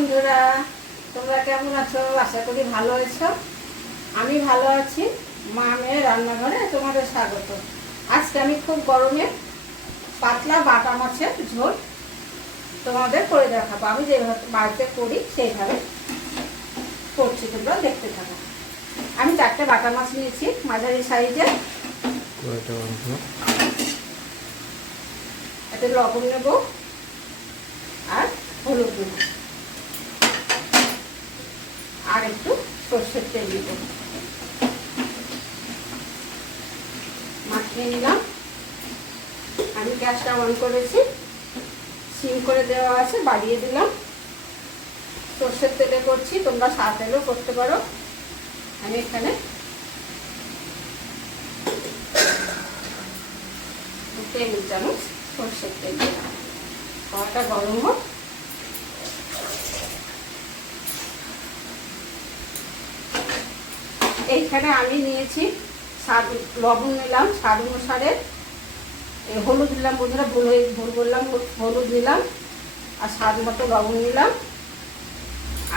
বন্ধুরা তোমরা কেমন আছো? আশা করি ভালো আছো। আমি ভালো আছি। মা মেয়ে রান্নাঘরে তোমাদের স্বাগত। আজকে আমি খুব গরমে পাতলা বাটা মাছের ঝোল তোমাদের করে দেখাবো। আমি যেভাবে বাড়িতে করি সেইভাবে করছি তোমরা দেখতে থাকো। আমি চারটে বাটা মাছ নিয়েছি মাঝারি মাংস এতে লবণ নেব আর হলুদ দেবো আর একটু সর্ষের তেল দিব। মাখিয়ে নিলাম। আমি গ্যাসটা অন করেছি। সিম করে দেওয়া আছে, বাড়িয়ে দিলাম। সর্ষের তেলে করছি, তোমরা সাদা তেলেও করতে পারো। আমি এখানে টেবিল চামচ সর্ষের তেল কড়াটা গরম হোক। এইখানে আমি নিয়েছি স্বাদ, লবণ নিলাম স্বাদ অনুসারে হলুদ দিলাম বন্ধুরা, ভুল হয়ে, ভুল বললাম, হলুদ নিলাম, আর স্বাদ মতো লবণ নিলাম।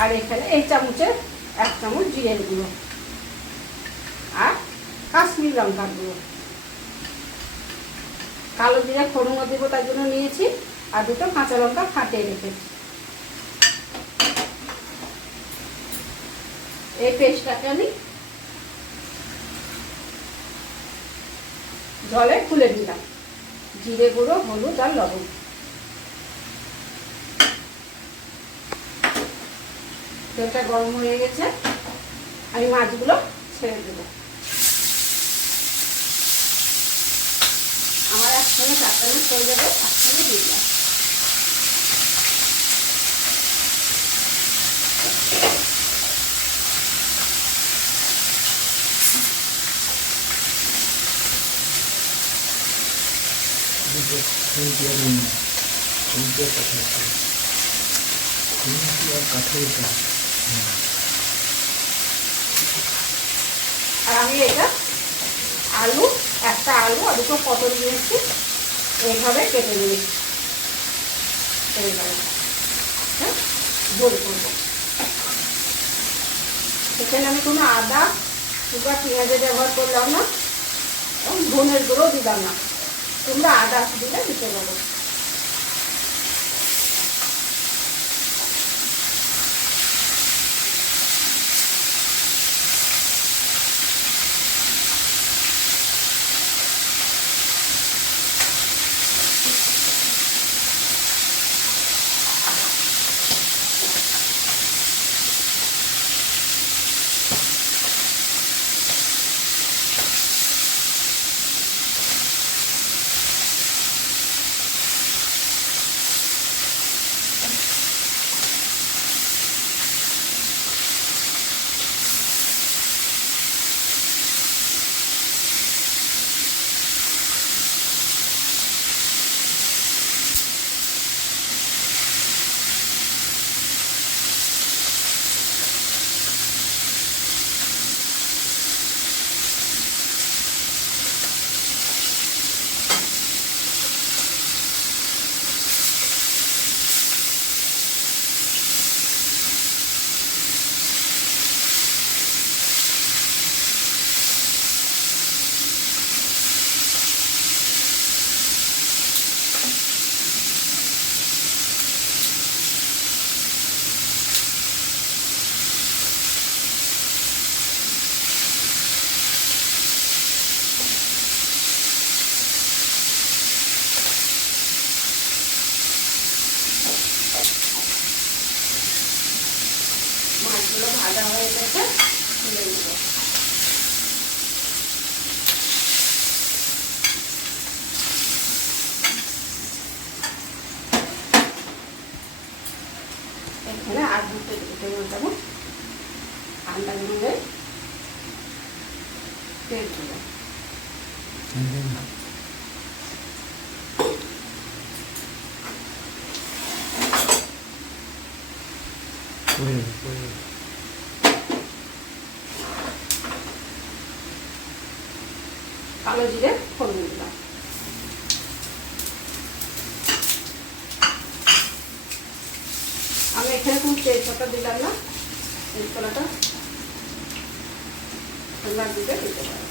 আর এখানে এই চামচের এক চামচ জিরের গুঁড়ো আর কাশ্মীর লঙ্কার গুঁড়ো। কালো জিরা ফোড়ন দেবো তার জন্য নিয়েছি, আর দুটো কাঁচা লঙ্কা ফাটিয়ে রেখেছি। এই পেস্টটাকে আমি জলে খুলে দিলাম। জিরে গুঁড়ো, হলুদ আর লবণ। তেলটা গরম হয়ে গেছে। আমি মাছগুলো ছেড়ে দেব। আমার একসঙ্গে চারটা মাছ হয়ে যাবে, একসঙ্গে দিয়ে দিলাম আর আমি এটা আলু, একটা আলু আর দুটো পটল দিয়েছি এইভাবে কেটে নিয়েছি হ্যাঁ? ঝোল করব। এখানে আমি কোনো আদা কিংবা পেঁয়াজের ব্যবহার করলাম না। এবং ধনের গুঁড়ো দিলাম না। তোমরা আদা দিলে দিতে পারো এখানে আর দুটো টেবিল চামচ ঠান্ডা জলে তেল দেবো কালো জিরে ফোড়ন দিলাম আমি এখানে কোনো তেজপাতা দিলাম না তেজপাতাটা ঠান্ডার দিকে দিতে পারো।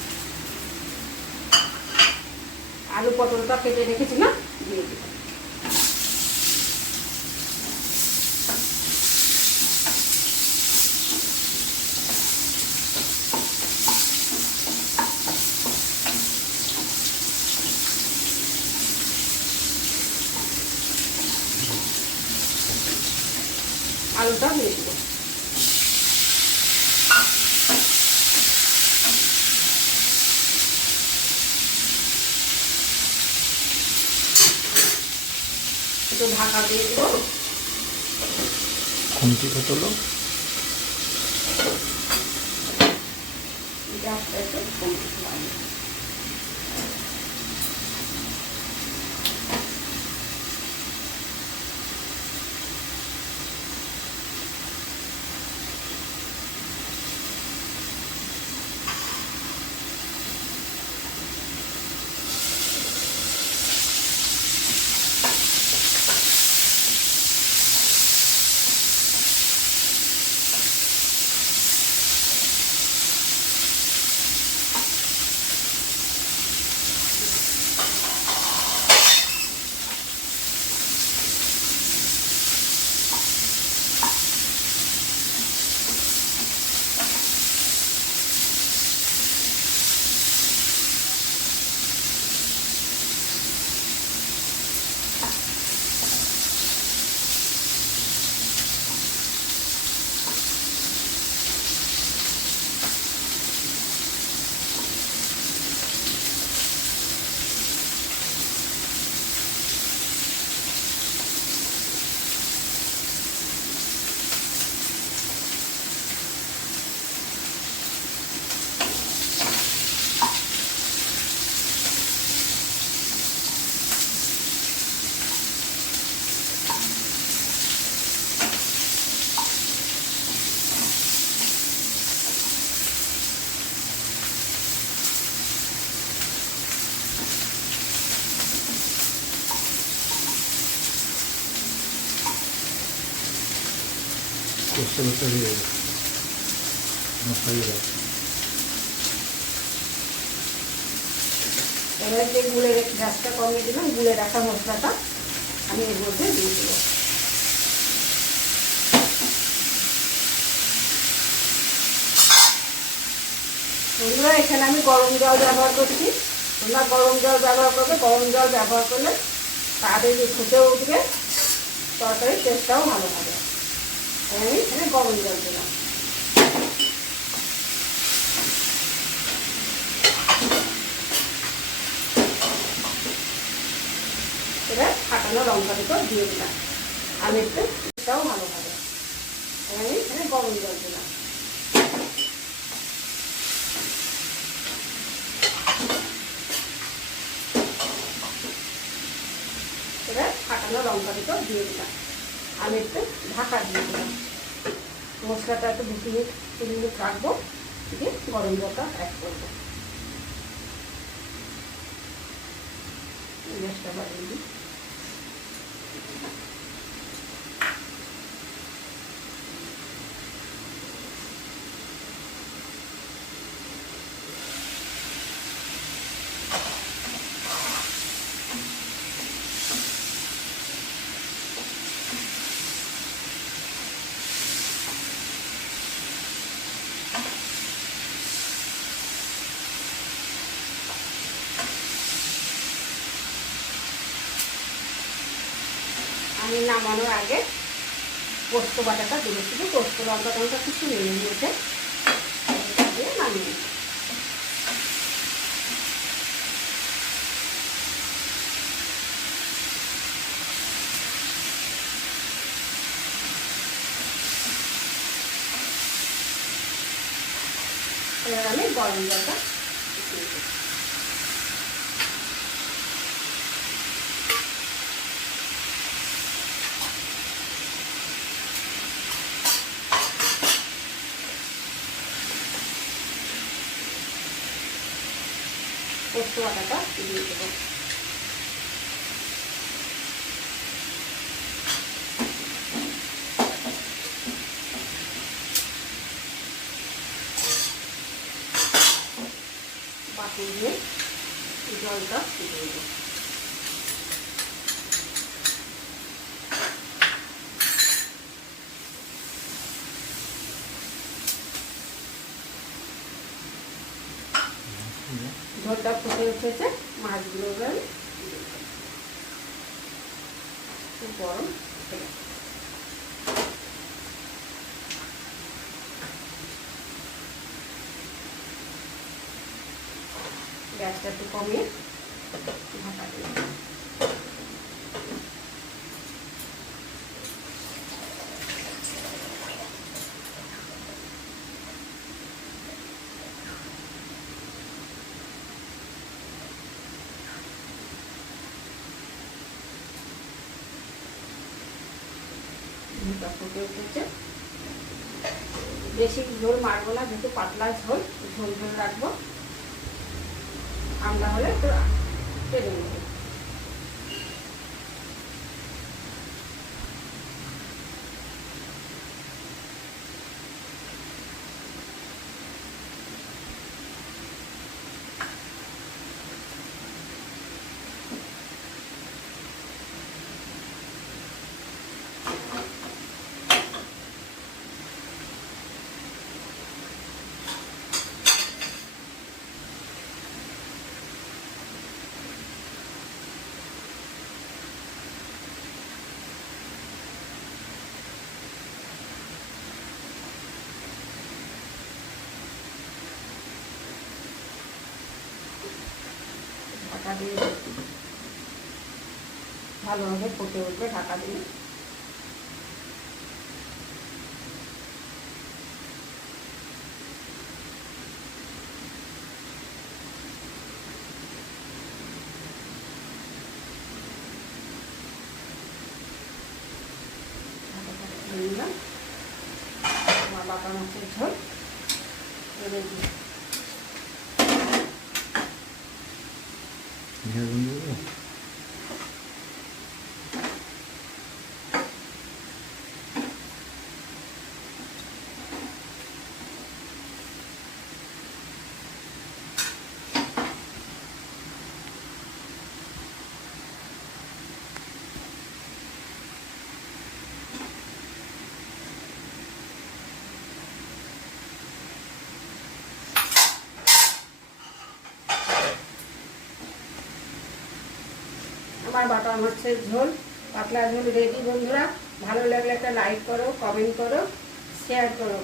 আলু পটলটা কেটে রেখেছি না, দিয়ে দিলাম। আলুটা দিয়ে দেবো একটু ঢাকা দিয়ে দেবো। কত লোক গ্যাসটা একটু কম গুলে গ্যাসটা কমিয়ে দিলাম মশলাটা আমি বন্ধুরা এখানে আমি গরম জল ব্যবহার করছি তোমরা গরম জল ব্যবহার করবে গরম জল ব্যবহার করলে তাড়াতাড়ি ফুটে উঠবে তরকারির টেস্টটাও ভালো হবে আমি এখানে গরম জল দিলাম। এবার ফাটানো লঙ্কা দুটো দিয়ে দিলাম। আমি একটু টেস্টটাও ভালো হবে আমি এখানে গরম জল দিলাম। এবার ফাটানো লঙ্কা দুটো দিয়ে দিলাম। আমি একটু ঢাকা দিয়ে দিলাম। মশলাটা একটু দু মিনিট তিন মিনিট রাখব, দিয়ে গরম জলটা অ্যাড করব। গ্যাসটা বাড়িয়ে দিই। নামানোর আগে পোস্ত বাটাটা দিলে শুধু পোস্ত লঙ্কা টঙ্কা কিছু নেই দিয়ে নামিয়ে আমি গরম জলটা পোস্ত আটাটা দিয়ে দেবো। বাটি দিয়ে জলটা দিয়ে দেবো। ঝোলটা ফুটে উঠেছে মাছগুলো এবার খুব গরম। গ্যাসটা একটু কমিয়ে ঢাকা দিয়ে দেবো। ঝোলটা ফুটে উঠেছে। বেশি ঝোল মারবো না, যেহেতু পাতলা ঝোল ঝোল ঝোল রাখব। আমরা হলে তো কেটে নেব। ঢাকা দিয়ে ভালোভাবে ফুটে উঠবে ঢাকা দিয়ে। বাটা মাছের ঝোল। রেডি পেঁয়াজ দিয়ে দেবো আমার বাটা মাছের ঝোল, পাতলা ঝোল রেডি বন্ধুরা। ভালো লাগলে একটা লাইক করো কমেন্ট করো শেয়ার করো।